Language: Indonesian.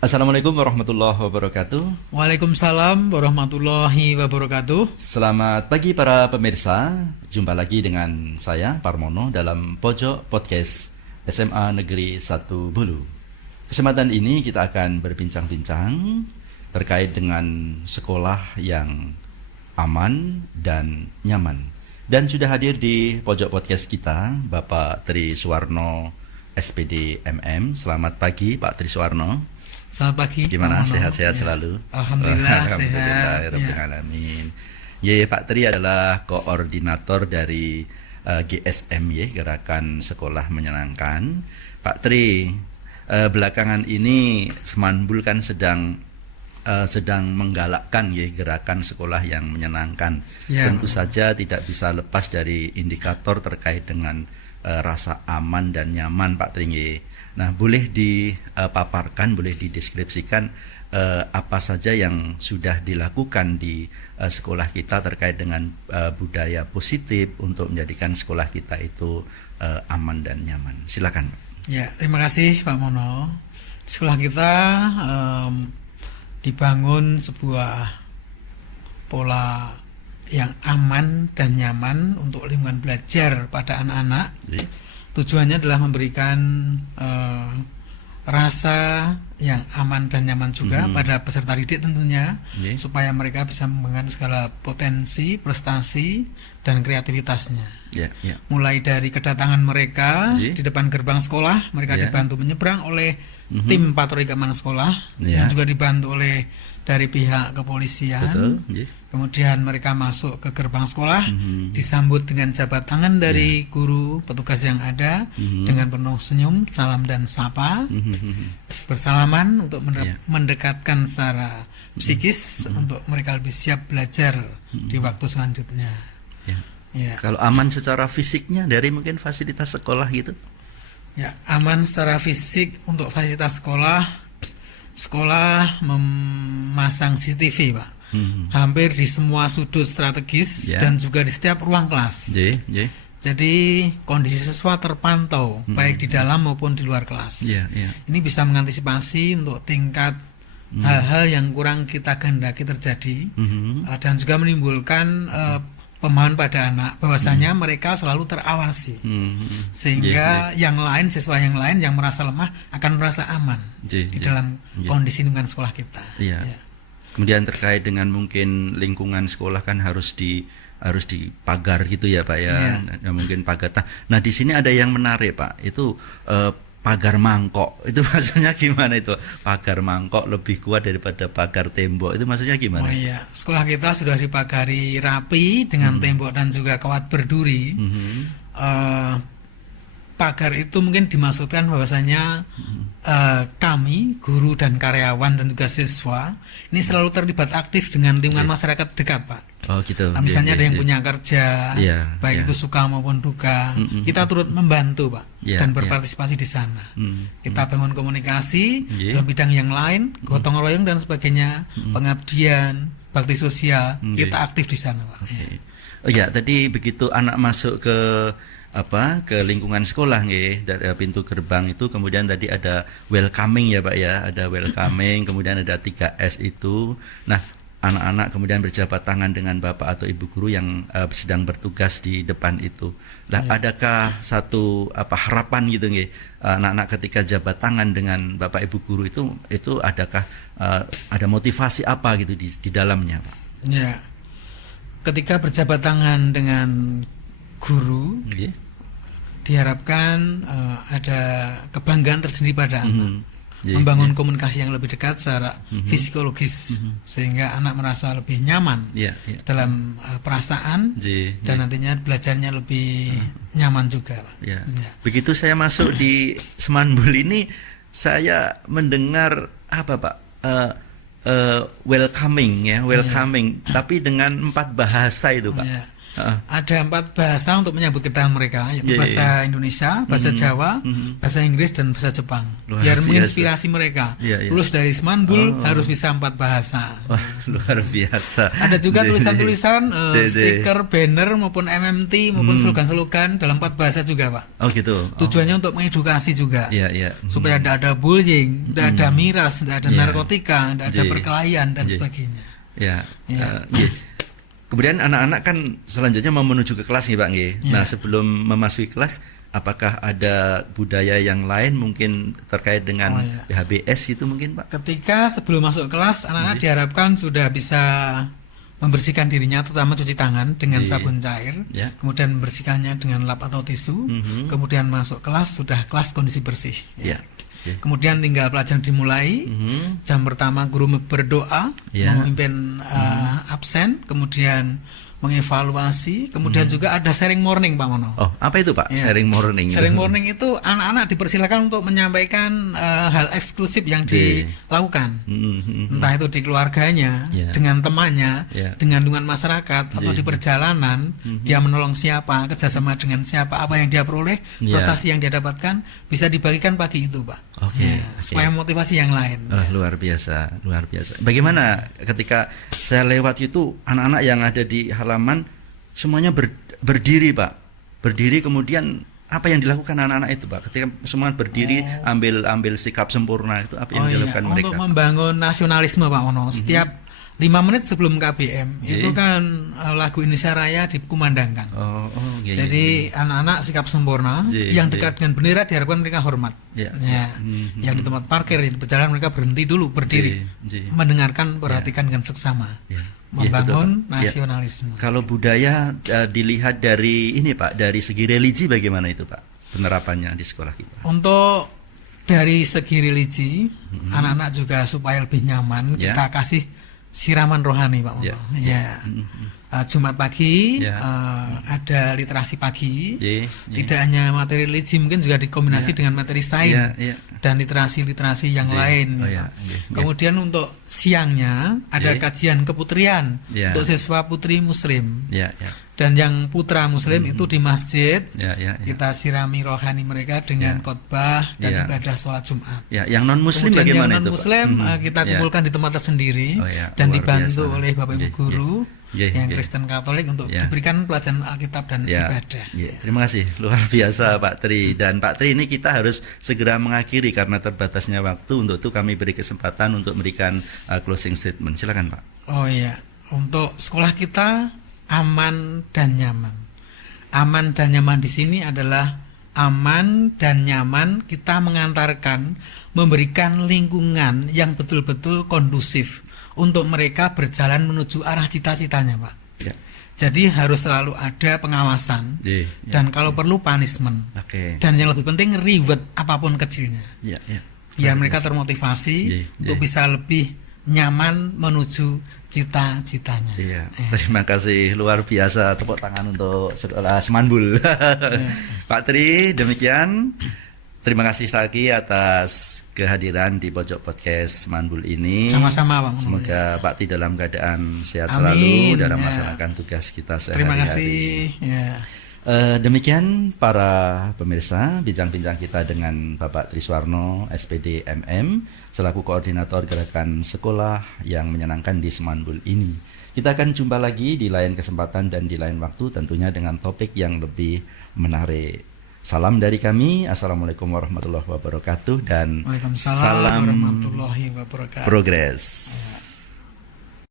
Assalamualaikum warahmatullahi wabarakatuh. Waalaikumsalam warahmatullahi wabarakatuh. Selamat pagi para pemirsa. Jumpa lagi dengan saya Parmono dalam Pojok Podcast SMA Negeri 1 Bulu. Kesempatan ini kita akan berbincang-bincang terkait dengan sekolah yang aman dan nyaman. Dan sudah hadir di Pojok Podcast kita Bapak Tri Suwarno SPD MM. Selamat pagi Pak Tri Suwarno. Selamat pagi. Gimana, Pak Mono? sehat-sehat Ya. selalu? Alhamdulillah sehat. Alhamdulillahirrahmanirrahim. Ya, Pak Tri adalah koordinator dari GSM ya, Gerakan Sekolah Menyenangkan. Pak Tri, belakangan ini Semanbul kan sedang menggalakkan ya gerakan sekolah yang menyenangkan. Ya. Tentu saja tidak bisa lepas dari indikator terkait dengan rasa aman dan nyaman, Pak Tri. Nah, boleh dipaparkan, boleh dideskripsikan apa saja yang sudah dilakukan di sekolah kita terkait dengan budaya positif untuk menjadikan sekolah kita itu aman dan nyaman. Silakan. Ya, terima kasih Pak Mono. Di sekolah kita dibangun sebuah pola yang aman dan nyaman untuk lingkungan belajar pada anak-anak. Tujuannya adalah memberikan rasa yang aman dan nyaman juga pada peserta didik tentunya, supaya mereka bisa mengembangkan segala potensi, prestasi, dan kreativitasnya. Mulai dari kedatangan mereka di depan gerbang sekolah, mereka dibantu menyeberang oleh tim patroli keamanan sekolah, yang juga dibantu oleh dari pihak kepolisian. Kemudian mereka masuk ke gerbang sekolah, disambut dengan jabat tangan dari guru petugas yang ada, dengan penuh senyum, salam dan sapa, bersalaman untuk mendekatkan secara psikis untuk mereka lebih siap belajar di waktu selanjutnya. Kalau aman secara fisiknya dari mungkin fasilitas sekolah gitu? Ya, aman secara fisik untuk fasilitas sekolah memasang CCTV, Pak. Hampir di semua sudut strategis dan juga di setiap ruang kelas. Jadi kondisi siswa terpantau baik di dalam maupun di luar kelas. Ini bisa mengantisipasi untuk tingkat hal-hal yang kurang kita kehendaki terjadi, dan juga menimbulkan pemahaman pada anak bahwasanya mereka selalu terawasi, sehingga yang lain, siswa yang lain yang merasa lemah akan merasa aman di dalam kondisi lingkungan sekolah kita. Kemudian terkait dengan mungkin lingkungan sekolah kan harus dipagar gitu ya Pak ya. Nah, mungkin pagar. Nah, di sini ada yang menarik Pak. Itu pagar mangkok. Itu maksudnya gimana itu? Pagar mangkok lebih kuat daripada pagar tembok. Itu maksudnya gimana? Oh iya, sekolah kita sudah dipagari rapi dengan tembok dan juga kawat berduri. Pagar itu mungkin dimaksudkan bahwasanya kami, guru dan karyawan dan juga siswa ini selalu terlibat aktif dengan lingkungan masyarakat dekat, Pak. Oh gitu. Misalnya ada yang punya kerja, baik itu suka maupun duka, kita turut membantu, Pak, dan berpartisipasi di sana. Kita bangun komunikasi dalam bidang yang lain, gotong royong dan sebagainya, pengabdian, bakti sosial, kita aktif di sana, Pak. Oh ya, tadi begitu anak masuk ke lingkungan sekolah nggih, dari pintu gerbang itu kemudian tadi ada welcoming ya Pak ya, ada welcoming, kemudian ada 3S itu. Nah, anak-anak kemudian berjabat tangan dengan Bapak atau Ibu guru yang sedang bertugas di depan itu. Nah, adakah satu harapan gitu nggih, anak-anak ketika jabat tangan dengan Bapak Ibu guru itu adakah ada motivasi apa gitu di dalamnya, Pak? Ya. Ketika berjabat tangan dengan guru, diharapkan ada kebanggaan tersendiri pada anak, membangun komunikasi yang lebih dekat secara psikologis, sehingga anak merasa lebih nyaman dalam perasaan, dan nantinya belajarnya lebih nyaman juga, Pak. Begitu saya masuk di Semanbul ini, saya mendengar Pak? Welcoming, tapi dengan 4 bahasa itu Pak. ada 4 bahasa untuk menyambut kedatangan mereka, yaitu bahasa Indonesia, bahasa Jawa, bahasa Inggris, dan bahasa Jepang. Biar menginspirasi mereka. Lulus dari Semanbul harus bisa 4 bahasa. Luar biasa. Ada juga tulisan-tulisan, stiker, banner maupun MMT maupun slogan-slogan dalam 4 bahasa juga, Pak. Oh gitu. Tujuannya untuk mengedukasi juga. Supaya tidak ada bullying, tidak ada miras, tidak ada narkotika, tidak ada perkelahian dan sebagainya. Kemudian anak-anak kan selanjutnya mau menuju ke kelas nih Pak nggih. Nah, sebelum memasuki kelas, apakah ada budaya yang lain mungkin terkait dengan PHBS itu mungkin Pak? Ketika sebelum masuk kelas, anak-anak diharapkan sudah bisa membersihkan dirinya, terutama cuci tangan dengan sabun cair, kemudian membersihkannya dengan lap atau tisu, kemudian masuk kelas sudah kelas kondisi bersih. Kemudian tinggal pelajaran dimulai. Jam pertama guru berdoa, memimpin absen, kemudian mengevaluasi, kemudian juga ada sharing morning Pak Mono. Oh, apa itu Pak? Sharing morning. Sharing morning itu anak-anak dipersilakan untuk menyampaikan hal eksklusif yang dilakukan, entah itu di keluarganya, dengan temannya, dengan lingkungan masyarakat, atau di perjalanan, dia menolong siapa, kerjasama dengan siapa, apa yang dia peroleh, prestasi yang dia dapatkan, bisa dibagikan pagi itu Pak. Supaya motivasi yang lain. Luar biasa, luar biasa. Bagaimana ketika saya lewat itu anak-anak yang ada di halaman semuanya berdiri Pak, berdiri, kemudian apa yang dilakukan anak-anak itu Pak ketika semua berdiri ambil sikap sempurna itu apa yang dilakukan mereka? Untuk membangun nasionalisme Pak Mono, setiap 5 menit sebelum KBM itu kan lagu Indonesia Raya dikumandangkan. Jadi anak-anak sikap sempurna, yang dekat dengan bendera diharapkan mereka hormat. Yang di tempat parkir, di perjalanan mereka berhenti dulu, berdiri, mendengarkan, perhatikan dengan seksama. Membangun nasionalisme. Kalau budaya dilihat dari ini Pak, dari segi religi bagaimana itu Pak penerapannya di sekolah kita? Untuk dari segi religi, anak-anak juga supaya lebih nyaman, kita kasih siraman rohani Pak Mono. Jumat pagi ada literasi pagi, tidak hanya materi religi, mungkin juga dikombinasi dengan materi sains dan literasi yang lain. Kemudian untuk siangnya ada kajian keputrian untuk siswa putri muslim, dan yang putra muslim itu di masjid kita sirami rohani mereka dengan khotbah dan ibadah sholat Jumat. Yang non muslim bagaimana yang itu non muslim kita kumpulkan di tempat tersendiri dan dibantu oleh bapak ibu guru yang Kristen Katolik untuk diberikan pelajaran Alkitab dan ibadah. Terima kasih, luar biasa Pak Tri. Dan Pak Tri, ini kita harus segera mengakhiri karena terbatasnya waktu. Untuk itu kami beri kesempatan untuk memberikan closing statement. Silakan Pak. Untuk sekolah kita aman dan nyaman. Aman dan nyaman di sini adalah aman dan nyaman kita mengantarkan, memberikan lingkungan yang betul-betul kondusif untuk mereka berjalan menuju arah cita-citanya Pak. Jadi harus selalu ada pengawasan dan kalau perlu punishment. Dan yang lebih penting reward apapun kecilnya. Biar mereka termotivasi untuk bisa lebih nyaman menuju cita-citanya. Terima kasih, luar biasa, tepuk tangan untuk sekolah Semanbul. Pak Tri, demikian. Terima kasih lagi atas kehadiran di Pojok Podcast Semanbul ini. Sama-sama Bang. Semoga Pak Tri dalam keadaan sehat selalu dalam melaksanakan tugas kita sehari-hari. Terima kasih. Demikian para pemirsa bincang-bincang kita dengan Bapak Triswarno SPD MM selaku koordinator gerakan sekolah yang menyenangkan di Semanbul ini. Kita akan jumpa lagi di lain kesempatan dan di lain waktu, tentunya dengan topik yang lebih menarik. Salam dari kami, assalamualaikum warahmatullahi wabarakatuh, dan salam warahmatullahi wabarakatuh. Progres.